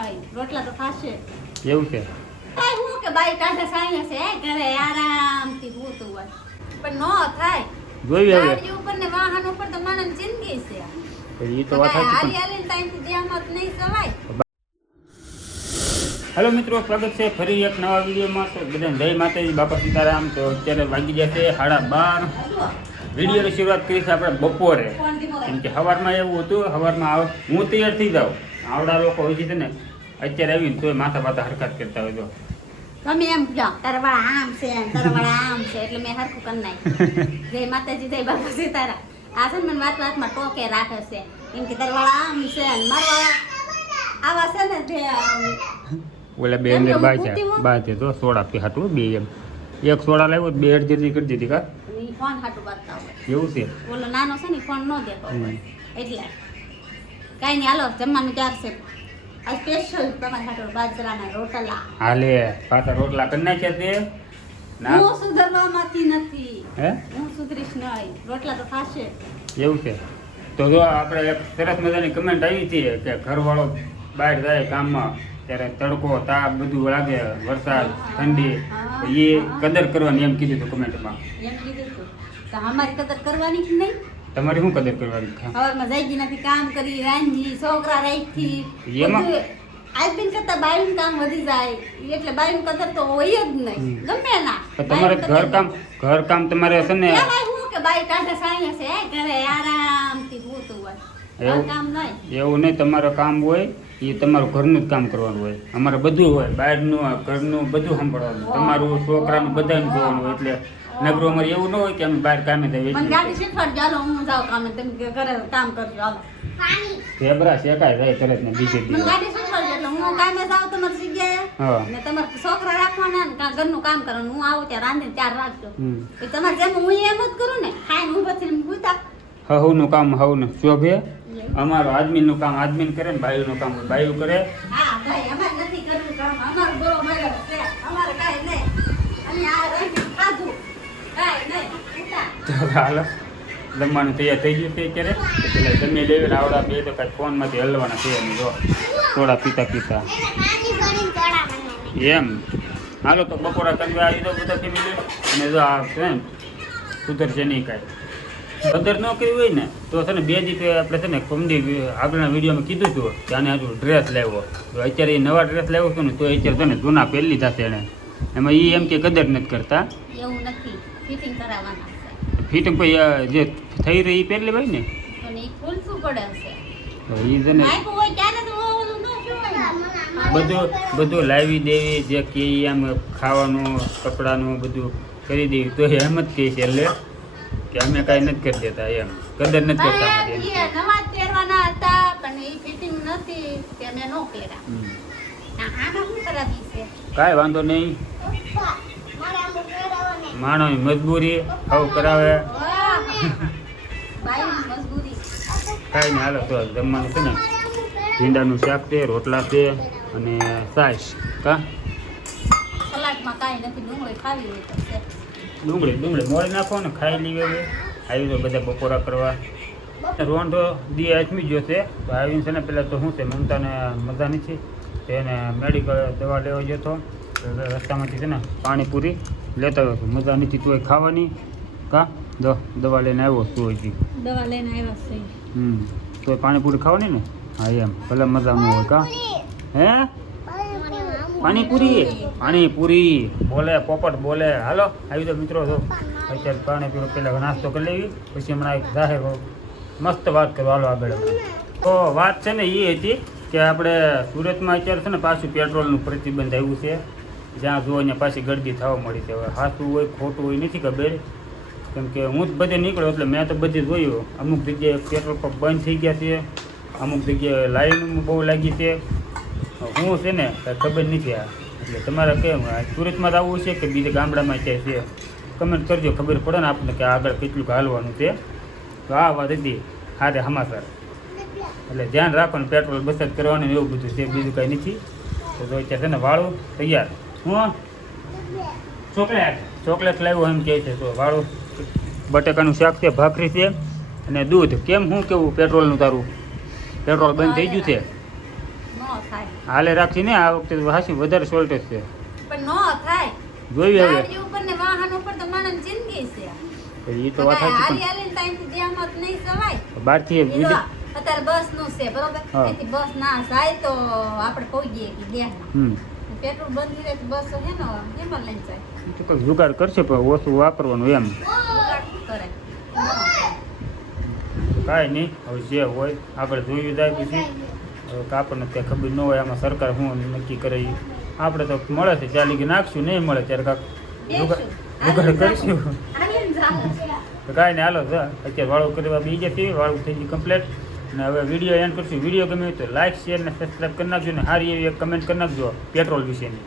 નહીં, રોટલા તો થાશે. એવું છે? કાંઈ હું કે બાઈ કાંઠે સાંઈ છે, ઘરે આરામથી સૂતું હોય. પણ નો થાય. જોઈ હવે ગાડી ઉપર ને વાહન ઉપર તો માણસની જિંદગી છે. એ તો વાત સાચી. હારી હાલીને ટાઈમથી ધ્યાનમાં જ નહીં સવાય. હેલો મિત્રો, સ્વાગત છે ફરી એક નવા વિડીયોમાં. તો બધાને જય માતાજી, બાપા સીતારામ. તો અત્યારે વાગી જશે 12:30. વિડીયોની શરૂઆત કરી છે આપણે બપોરે, કેમ કે સવારમાં એવું હતું. સવારમાં હું તૈયાર થઈ જાઉં, આવડા લોકો હોય છે ને અત્યારે આવીને તોય માથા બાથા હરકત કરતા હોય. તો તમે એમ કહો તરવાળા આમ છે તરવાળા આમ છે એટલે મેં હરખું કરી નાખ્યું. જય માતાજી, જય બાપા સીતારામ. આ છે ને મને વાતમાં ટોકે રાખે છે, કેમ કે તરવાળા આમ છે ને મારવાળા આવા છે ને જે ઓલા બે ને બા છે તો સોડા પીહાતું બે એમ એક સોડા લાવ્યો બે અડધી કરી દીધી. કા ફોન હાટું બાંધતા હોય એવું છે? ઓલો નાનો છે ને ફોન ન દેતો હોય એટલે કાંઈ નહીં. હાલો જમવાનું ચાર છે. આ સ્પેશિયલ તમારા હાટું બાજરાના રોટલા. હાલે પાછા રોટલા કરી નાખ્યા છે ના? હું સુધરવામાંથી નથી. હે હું સુધરીશ નહીં, રોટલા તો થાશે. એવું છે? તો જો આપણે એક સરસ મજાની કમેન્ટ આવી હતી કે ઘરવાળો બહાર જાય કામમાં ત્યારે તડકો તાપ બધું લાગે, વરસાદ ઠંડી, એ કદર કરવાની એમ કીધું હતું કમેન્ટમાં. એમ કીધું હતું તો અમારી કદર કરવાની જ નહીં. તમારી શું કદર કરવાની? હવારમાં જઈજી નથી, કામ કરી, રાંધી, છોકરા રાખી, એમાં આઈપીન કરતા બાયું કામ વધી જાય એટલે બાયું કદર તો હોય જ નહીં ગમે ના. તમારે ઘર કામ તમારે છે ને હું કે બાઈ કાંઠે સાંઈ છે, ઘરે આરામથી સૂતું હોય. ઘર કામ નહીં એવું નહીં. તમારું કામ હોય એ તમારું ઘરનું જ કામ કરવાનું હોય. અમારે બધું હોય, બહારનું ઘરનું બધું સાંભળવાનું, તમારું છોકરાનું બધાનું જોવાનું હોય. એટલે નગરો અમારે એવું ન હોય કે અમે બહાર કામે જઈએ. મને ગાડી શીખવાડજો, હાલો હું જાઉં કામે, તમે ઘરે કામ કરજો. હાલો ઢેબરા શેકાય જાય તરત ને બીજે મને ગાડી શીખવાડજો એટલે હું કામે જાઉં તમારી જગ્યાએ ને તમારે છોકરા રાખવાના ને ઘરનું કામ કરવાનું. હું આવું ત્યાં રાંધીને ત્યાર રાખજો. તમારે જેમ હું એમ જ કરું ને, ખાઈને ઊભા થઈને પૂછતા હવનું કામ હવને શોભે. અમારું આદમીનું કામ આદમીન કરે ને બાયુનું કામ બાયુ કરે. હા ભાઈ, અમારે નથી કરવું કામ, અમારું બરોબર છે, અમારે કાંઈ નહીં. અને આ રહી ખાધું કાંઈ નહીં. તો હાલો જમવાનું તૈયાર થઈ ગયું છે અત્યારે. પેલા જમી લેવીને આવડા બે તો કાંઈ ફોનમાંથી હલવાના છે નહીં. જો થોડા પીતા પીતા એમ. હાલો તો બપોરા કરવા આવી દો બધા ફેમિલી. અને જો આ છે ને સુધરશે નહીં કાંઈ. કદર ન કરી હોય ને તો છે ને બે દિવસે આપણે છે ને કોમેડી આગળના વિડીયોમાં કીધું હતું કે આને હજુ ડ્રેસ લાવ્યો. તો અત્યારે એ નવા ડ્રેસ લાવ્યો હતો ને તો અત્યારે છે ને જૂના પહેરી લીધા છે એણે. એમાં એ એમ કે કદર નથી કરતા. એવું નથી, ફિટિંગ કરાવવાના છે. ફિટિંગ પછી જે થઈ રહી એ પહેરી લેવાય ને. અને એ ખુલસું પડે છે. તો એ છે ને નાખ્યું હોય ત્યારે તો ઓલું ન જોવાય. બધું લાવી દેવી જે કે આમ ખાવાનું કપડાનું બધું કરી દેવી તો એમ જ કહે છે એટલે કે અમે કાંઈ નથી કરી દેતા એમ, કદર નથી કરતા અમારી એમ. નવા પહેરવાના હતા પણ એ ફિટિંગ નથી તે મેં નો પહેર્યા. આમાં શું કરાવી છે? કાંઈ વાંધો નહીં, માણસની મજબૂરી આવું કરાવે. બાઈની મજબૂરી. કાંઈ નહીં. હાલો તો જમવાનું છે ને ભીંડાનું શાક છે, રોટલા છે અને છાશ. કા સલાડમાં કાંઈ નથી, ડુંગળી ખાવી હોય તો છે. ડુંગળી મોડી નાખો ને ખાઈ લઈએ. આવી તો બધા બપોરા કરવા. રોંઢો દી આથમી ગયો છે તો આવીને છે ને પેલા તો શું છે મમતાને મજા નથી તો એને મેડિકલ દવા લેવા ગયો હતો. રસ્તામાંથી છે ને પાણીપુરી લેતા આવ્યો હતો, મજા નથી તું ખાવાની. કા દવા લઈને આવ્યો તું હજી. દવા લઈને આવ્યા છે. તો પાણીપુરી ખાવાની ને? હા એમ, ભલે મજા ન હોય. કા હે પાણીપુરી બોલે પોપટ બોલે. હાલો આવી તો મિત્રો તો અત્યારે પાણીપુરી પહેલાં નાસ્તો કરી લેવી, પછી હમણાં એક જાહેર મસ્ત વાત કરો. હાલો આગળ. તો વાત છે ને એ હતી કે આપણે સુરતમાં અત્યારે છે ને પાછું પેટ્રોલનું પ્રતિબંધ આવ્યું છે. જ્યાં જુઓ ત્યાં પાછી ગરદી થવા મળી છે. હવે સાચું હોય ખોટું હોય નથી ખબર, કેમ કે હું જ બધે નીકળ્યો એટલે મેં તો બધે જોયું. અમુક જગ્યાએ પેટ્રોલ પંપ બંધ થઈ ગયા છે, અમુક જગ્યાએ લાઈન બહુ લાગી છે. હું છે ને કાંઈ ખબર નથી. આ એટલે તમારે કેમ સુરતમાં જ આવવું છે કે બીજા ગામડામાં ક્યાંય છે કમેન્ટ કરજો, ખબર પડે ને આપણને કે આગળ કેટલું હાલવાનું છે. તો આ વાત હતી હારે સમાચાર. એટલે ધ્યાન રાખવાનું, પેટ્રોલ બચત કરવાનું એવું બધું છે, બીજું કાંઈ નથી. તો અત્યારે છે ને વાળું તૈયાર. હું ચોકલેટ લાવ્યો એમ કહે છે. તો વાળું બટાકાનું શાક છે, ભાખરી છે અને દૂધ. કેમ શું કેવું પેટ્રોલનું તારું? પેટ્રોલ બંધ થઈ ગયું છે? થાય હાલે રાખી ને આ વખતે તો હાસી વધારે શોર્ટેજ છે પણ નો થાય જોઈ હવે ગાડી ઉપર ને વાહન ઉપર તો માણસ જિંદગી છે એ તો વાત સાચી હાલી હાલીને ટાઈમથી દેહામાં તો નહીં સવાય પણ બહારથી ઈ જો અત્યારે બસ નું છે બરોબર હા. એથી બસ ના જાય તો આપણે પહોંચીએ કે દેહામાં પેટ્રોલ બંધ થઈ જાય તો બસ છે ને એમાં લઈને જાય તો કંઈક જુગાડ કરશે પણ ઓછું વાપરવાનું એમ શું કરે કાંઈ નહીં હવે જે હોય આગળ જોયું જાય પછી હવે આપણને ત્યાં ખબર ન હોય આમાં સરકાર શું નક્કી કરે ઈ. આપણે તો મળે છે ત્યાં લગી નાખશું નહીં મળે ત્યારે કાંક જુગાડ કરીશું હાલીને જાવું છે. તો કાંઈ નહીં હાલો અત્યારે વાળું કરવા બીજે છીએ વાળું થઈ ગયું કમ્પ્લીટ અને હવે વિડીયો એન્ડ કરશું વિડીયો ગમે તો લાઇક શેર ને સબસ્ક્રાઈબ કરી નાખજો ને સારી એવી એક કમેન્ટ કરી નાખજો પેટ્રોલ વિશેની